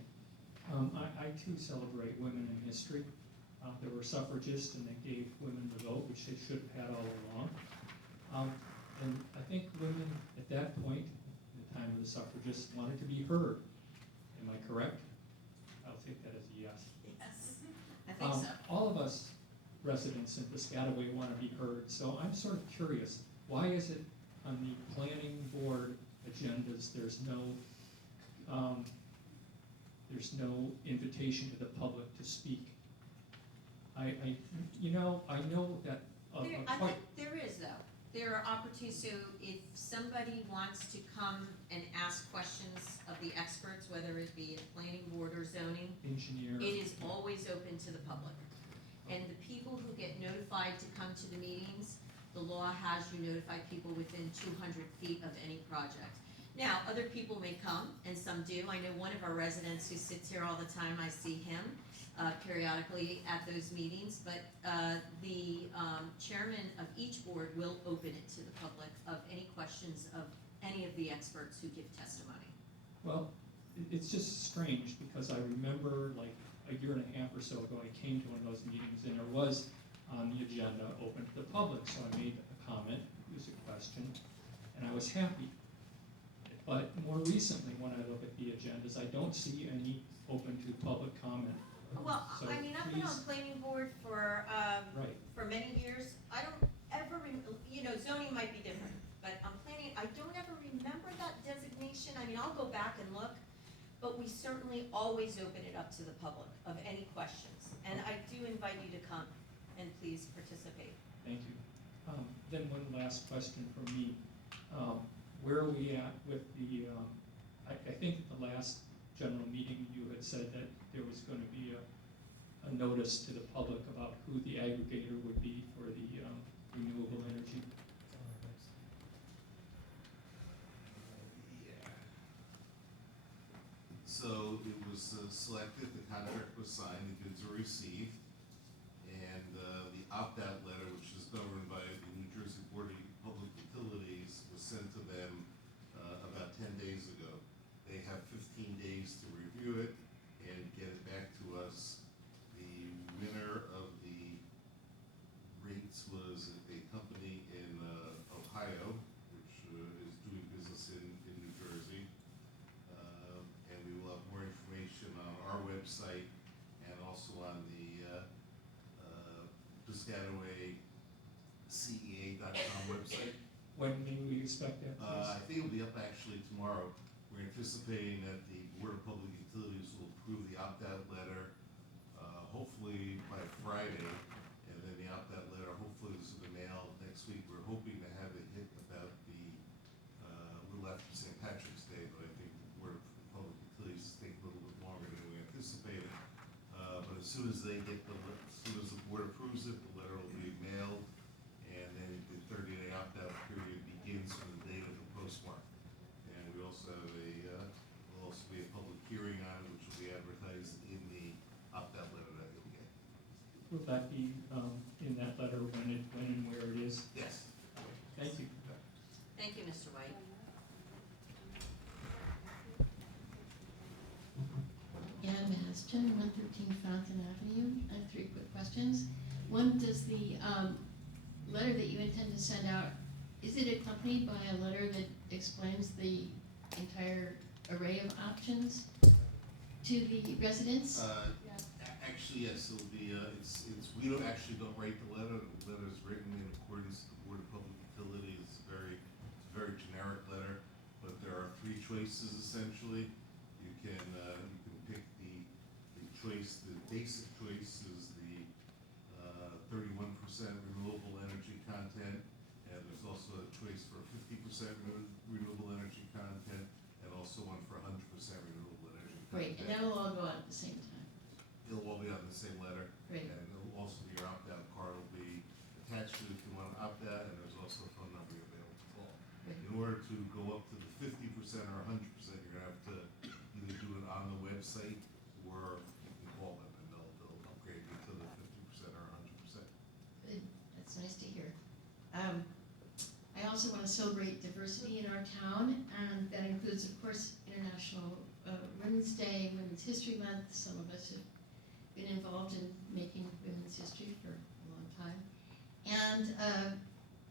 I too celebrate women in history. There were suffragists and they gave women the vote, which they should have had all along. And I think women at that point, in the time of the suffragists, wanted to be heard. Am I correct? I'll take that as a yes. Yes, I think so. All of us residents in Piscataway want to be heard, so I'm sort of curious, why is it on the planning board agendas there's no invitation to the public to speak? I know that. I think there is though. There are opportunities, so if somebody wants to come and ask questions of the experts, whether it be at planning board or zoning, Engineer. it is always open to the public. And the people who get notified to come to the meetings, the law has you notify people within 200 feet of any project. Now, other people may come, and some do. I know one of our residents who sits here all the time, I see him periodically at those meetings, but the chairman of each board will open it to the public of any questions of any of the experts who give testimony. Well, it's just strange because I remember like a year and a half or so ago, I came to one of those meetings and there was on the agenda open to the public. So I made a comment, it was a question, and I was happy. But more recently, when I look at the agendas, I don't see any open to public comment. Well, So I mean, I've been on please- planning board for Right. for many years. I don't ever, zoning might be different, but on planning, I don't ever remember that designation. I mean, I'll go back and look, but we certainly always open it up to the public of any questions. And I do invite you to come and please participate. Thank you. Then one last question from me. Where are we at with the, I think at the last general meeting you had said that there was going to be a notice to the public about who the aggregator would be for the renewable energy. Yeah. So it was selected, the contract was signed, the goods were received, and the opt-out letter, which is governed by the New Jersey Board of Public Utilities, was sent to them about 10 days ago. They have 15 days to review it and get it back to us. The winner of the rates was a company in Ohio, which is doing business in New Jersey. And we will have more information on our website and also on the Piscataway CEA.com website. When may we expect that, I please? think it'll be up actually tomorrow. We're anticipating that the Board of Public Utilities will approve the opt-out letter, hopefully by Friday, and then the opt-out letter hopefully is in the mail next week. We're hoping to have it hit about the, a little after St. Patrick's Day, but I think the Board of Public Utilities is taking a little bit longer than we anticipated. But as soon as they get as soon as the board approves it, the letter will be mailed, and then the 30-day opt-out period begins from the date of the postmark. And we also have will also be a public hearing on it, which will be advertised in the opt-out letter that you'll get. Will that be in that letter when and where it is? Yes. Thank you. Thank you, Mr. White. Ann Bastian, 113 Fountain Avenue. I have 3 quick questions. One, does the letter that you intend to send out, is it accompanied by a letter that explains the entire array of options to the residents? Actually, yes, it'll be, we don't write the letter. The letter is written in accordance with the Board of Public Utilities. It's a very generic letter, but there are 3 choices essentially. You can pick the choice, the basic choice is the 31% renewable energy content, and there's also a choice for 50% renewable energy content, and also one for 100% renewable energy content. Great, and that will all go out at the same time. It'll all be on the same letter. Great. And it'll also be your opt-out card will be attached to it if you want to opt out, and there's also a phone number you'll be able to call. Great. In order to go up to the 50% or 100%, you're gonna have to either do it on the website or you can call them, and they'll upgrade you to the 50% or 100%. Good, that's nice to hear. I also want to celebrate diversity in our town, and that includes, of course, International Women's Day, Women's History Month. Some of us have been involved in making women's history for a long time. And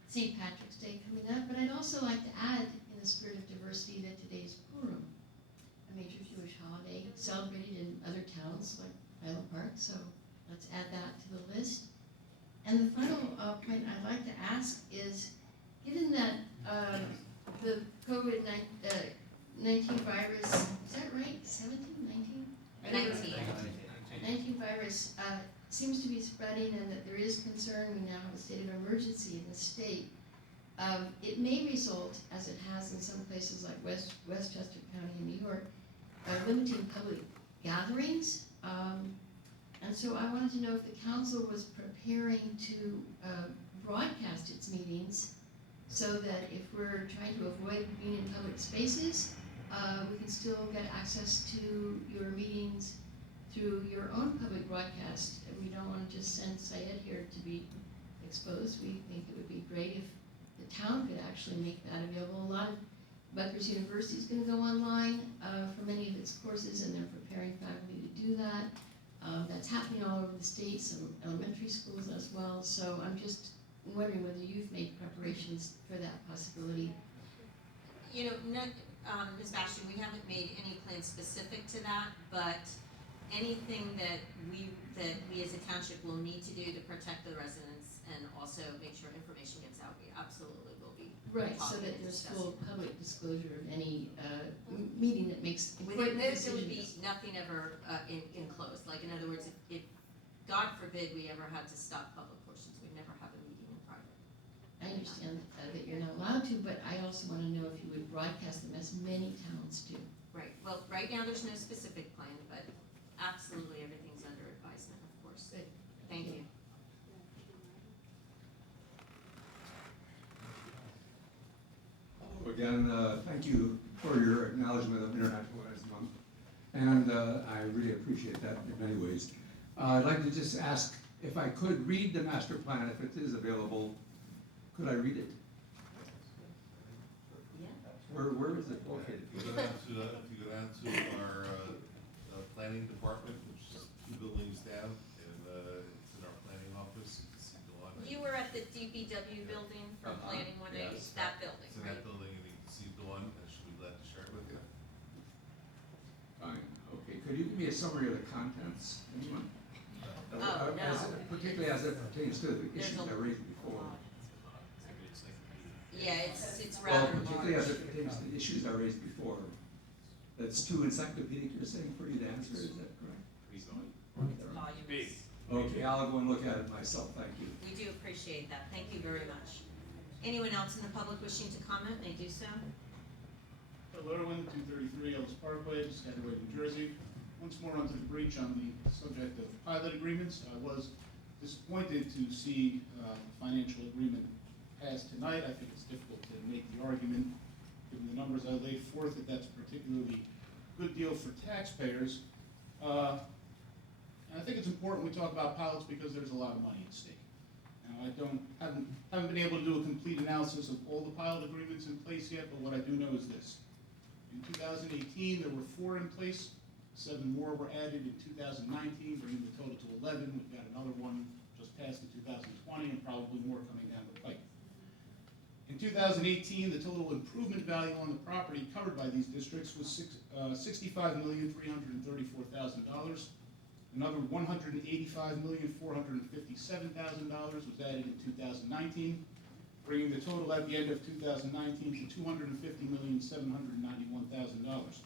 St. Patrick's Day coming up, but I'd also like to add, in the spirit of diversity, that today's Purim, a major Jewish holiday, celebrated in other towns like Highland Park, so let's add that to the list. And the final point I'd like to ask is, given that the COVID-19 virus, is that right, 17, 19? 19 virus seems to be spreading, and that there is concern, we now have a state of emergency in the state. It may result, as it has in some places like Westchester County in New York, limiting public gatherings. And so I wanted to know if the council was preparing to broadcast its meetings, so that if we're trying to avoid being in public spaces, we can still get access to your meetings through your own public broadcast. We don't want to just send Syed here to be exposed. We think it would be great if the town could actually make that available. A lot of Rutgers University is going to go online for many of its courses, and they're preparing faculty to do that. That's happening all over the state, some elementary schools as well. So I'm just wondering whether you've made preparations for that possibility. You know, Ms. Bastian, we haven't made any plans specific to that, but anything that we as a township will need to do to protect the residents and also make sure information gets out, we absolutely will be Right, so talking that and there's discussing full that. public disclosure of any meeting that makes important There would be decisions. nothing ever enclosed. Like, in other words, if God forbid we ever had to stop public portions, we'd never have a meeting in private. I understand that you're not allowed to, but I also want to know if you would broadcast them, as many towns do. Right, well, right now there's no specific plan, but absolutely everything's under advisement, of course. Good. Thank you. Again, thank you for your acknowledgement of International Women's Month, and I really appreciate that in many ways. I'd like to just ask if I could read the master plan, if it is available. Could I read it? Yeah. Where is it located? If you go down to our planning department, which is 2 buildings down, and it's in our planning office, you can see Dawn. You were at the DPW building from planning one day, Yes. that building, It's in right? that building, and you can see Dawn, and she'll be glad to share it with you. Fine, okay. Could you give me a summary of the contents, anyone? Oh, no. Particularly as it pertains to the There's issues a- I raised before. Yeah, it's Well, rather particularly as large. it pertains to the issues I raised before. That's too encyclopedic, you're saying, for you to answer, is that correct? It's voluminous. Big. Okay, I'll go and look at it myself, thank you. We do appreciate that. Thank you very much. Anyone else in the public wishing to comment may do so. Irwin, 233 Ellis Parkway, Piscataway, New Jersey. once more onto the breach on the subject of pilot agreements. I was disappointed to see financial agreement passed tonight. I think it's difficult to make the argument, given the numbers I laid forth, that that's a particularly good deal for taxpayers. And I think it's important we talk about pilots because there's a lot of money at stake. Now, haven't been able to do a complete analysis of all the pilot agreements in place yet, but what I do know is this. In 2018, there were 4 in place. 7 more were added in 2019, bringing the total to 11. We've got another one just passed in 2020, and probably more coming down the pike. In 2018, the total improvement value on the property covered by these districts was $65,334,000. Another $185,457,000 was added in 2019, bringing the total at the end of 2019 to $250,791,000.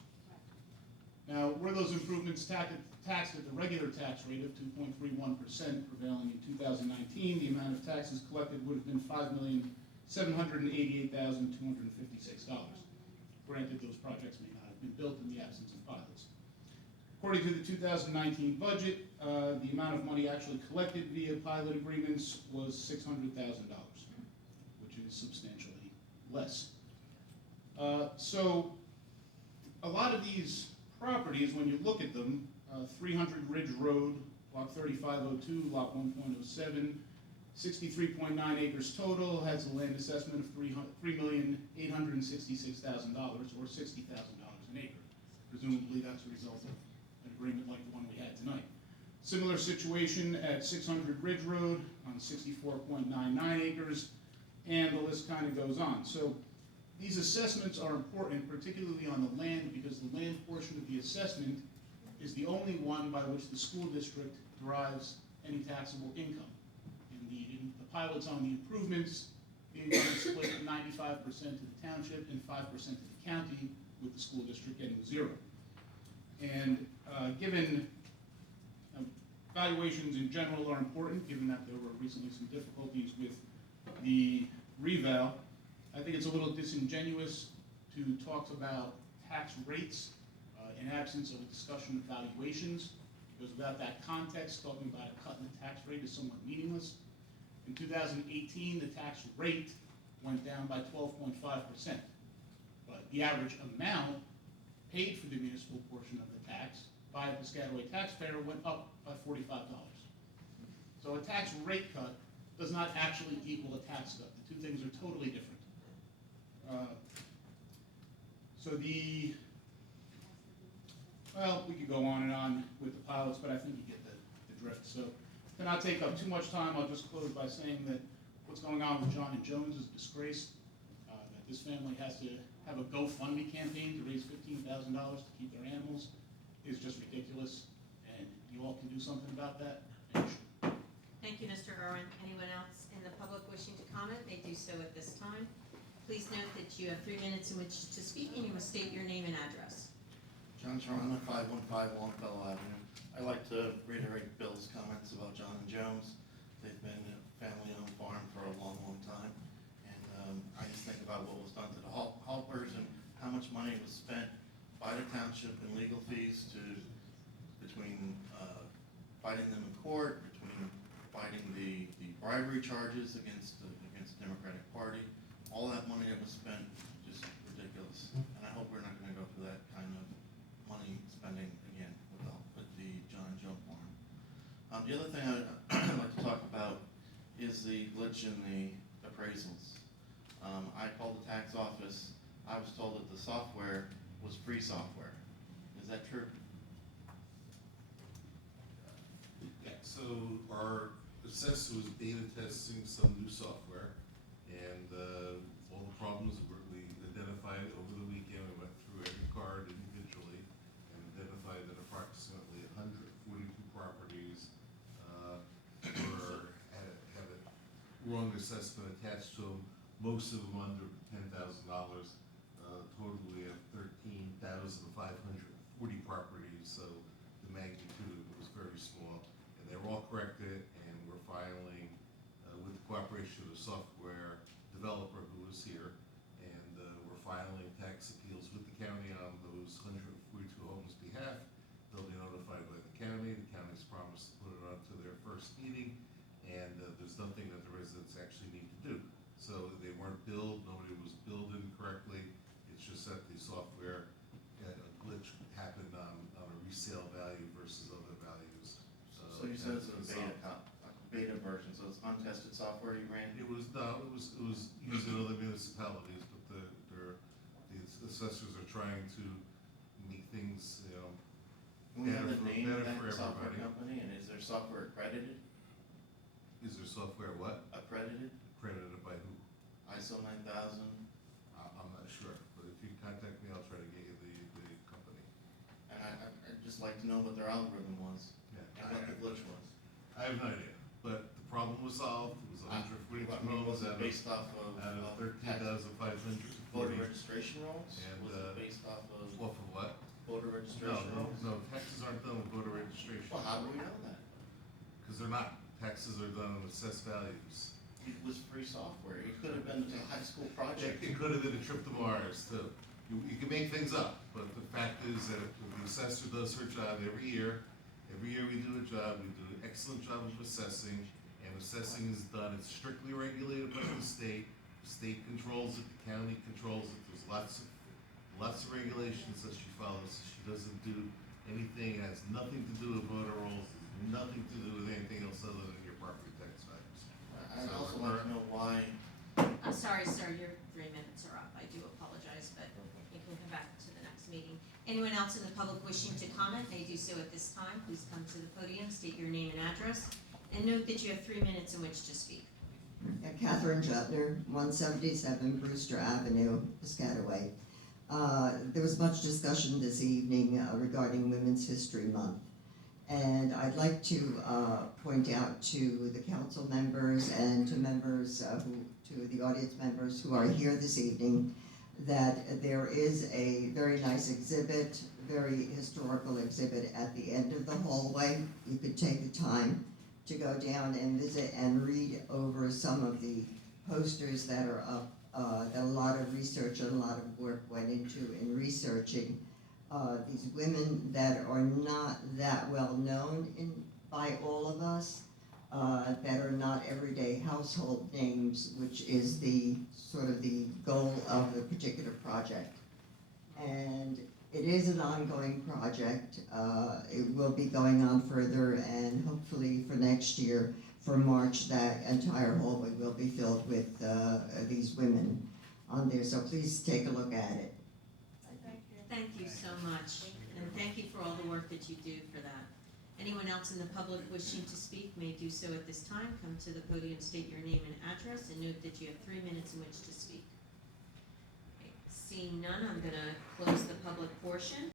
Now, were those improvements taxed at the regular tax rate of 2.31% prevailing in 2019, the amount of taxes collected would have been $5,788,256. Granted, those projects may not have been built in the absence of pilots. According to the 2019 budget, the amount of money actually collected via pilot agreements was $600,000, which is substantially less. So a lot of these properties, when you look at them, 300 Ridge Road, Block 3502, Lot 1.07, 63.9 acres total, has a land assessment of $3,866,000, or $60,000 an acre. Presumably that's a result of an agreement like the one we had tonight. Similar situation at 600 Ridge Road on 64.99 acres, and the list kind of goes on. So these assessments are important, particularly on the land, because the land portion of the assessment is the only one by which the school district derives any taxable income. In the pilots on the improvements, the income is split 95% to the township and 5% to the county, with the school district getting 0. And given valuations in general are important, given that there were recently some difficulties with the reval, I think it's a little disingenuous to talk about tax rates in absence of a discussion of valuations, because without that context, talking about a cut in the tax rate is somewhat meaningless. In 2018, the tax rate went down by 12.5%, but the average amount paid for the municipal portion of the tax by a Piscataway taxpayer went up by $45. So a tax rate cut does not actually equal a tax cut. The two things are totally different. Well, we could go on and on with the pilots, but I think you get the drift. So to not take up too much time, I'll just close by saying that what's going on with John and Jones is a disgrace. That this family has to have a GoFundMe campaign to raise $15,000 to keep their animals is just ridiculous, and you all can do something about that, and you should. Thank you, Mr. Irwin. Anyone else in the public wishing to comment may do so at this time. Please note that you have 3 minutes in which to speak, and you must state your name and address. John Charana, 515 Longfellow Avenue. I'd like to reiterate Bill's comments about John and Jones. They've been a family-owned farm for a long, long time. And I just think about what was done to the helpers and how much money was spent by the township in legal fees between fighting them in court, between fighting the bribery charges against the Democratic Party. All that money that was spent, just ridiculous. And I hope we're not gonna go through that kind of money spending again with the John and Joe farm. The other thing I'd like to talk about is the glitch in the appraisals. I called the tax office. I was told that the software was free software. Is that true? Yeah, so our assessor was beta testing some new software, and all the problems we identified over the weekend. We went through every card individually and identified that approximately 142 properties had a wrong assessment attached to them. Most of them under $10,000. Total we have 13,540 properties, so the magnitude was very small. And they were all corrected, and we're filing with the cooperation of the software developer who was here, and we're filing tax appeals with the county on those 142 homes' behalf. They'll be notified first meeting, and there's nothing that the residents actually need to do. So they weren't billed, nobody was billed incorrectly, it's just that the software, a glitch happened on a resale value versus other values. So you said it's a that's beta version, so it's untested software you ran? It was used in other municipalities, but the assessors are trying to make things, Can we have the name of better for that software everybody. company, and is their software accredited? Is there software what? Accredited? Accredited by who? ISO 9000? I'm not sure, but if you contact me, I'll try to get you the company. And I'd just like to know what their algorithm was, Yeah, and what the glitch was. I have no idea, but the problem was solved, it was 142 I mean, homes was it out based off of of tax 13,540. voter registration rolls? And, Was it based off of Off of what? voter registration rolls? No, taxes aren't done with voter registration. Well, how do we know that? Because they're not. Taxes are done on assessed values. It was free software, it could have been a high school project. It could have been a trip to Mars too. You can make things up, but the fact is that the assessor does her job every year. Every year we do a job, we do an excellent job of assessing, and assessing is done, it's strictly regulated by the state. The state controls it, the county controls it, there's lots of regulations that she follows. She doesn't do anything, it has nothing to do with voter rolls, nothing to do with anything else other than your property tax values. I'd also like to know why, I'm sorry, sir, your 3 minutes are up. I do apologize, but you can come back to the next meeting. Anyone else in the public wishing to comment may do so at this time. Please come to the podium, state your name and address, and note that you have 3 minutes in which to speak. Yeah, Catherine Jutner, 177 Brewster Avenue, Piscataway. There was much discussion this evening regarding Women's History Month. And I'd like to point out to the council members and to members, to the audience members who are here this evening, that there is a very nice exhibit, very historical exhibit at the end of the hallway. You could take the time to go down and visit and read over some of the posters that are up, that a lot of research and a lot of work went into in researching these women that are not that well known by all of us, that are not everyday household names, which is the sort of the goal of the particular project. And it is an ongoing project. It will be going on further, and hopefully for next year, for March, that entire hallway will be filled with these women on there. So please take a look at it. Thank you so much, and thank you for all the work that you do for that. Anyone else in the public wishing to speak may do so at this time. Come to the podium, state your name and address, and note that you have 3 minutes in which to speak. Okay, seeing none, I'm going to close the public portion.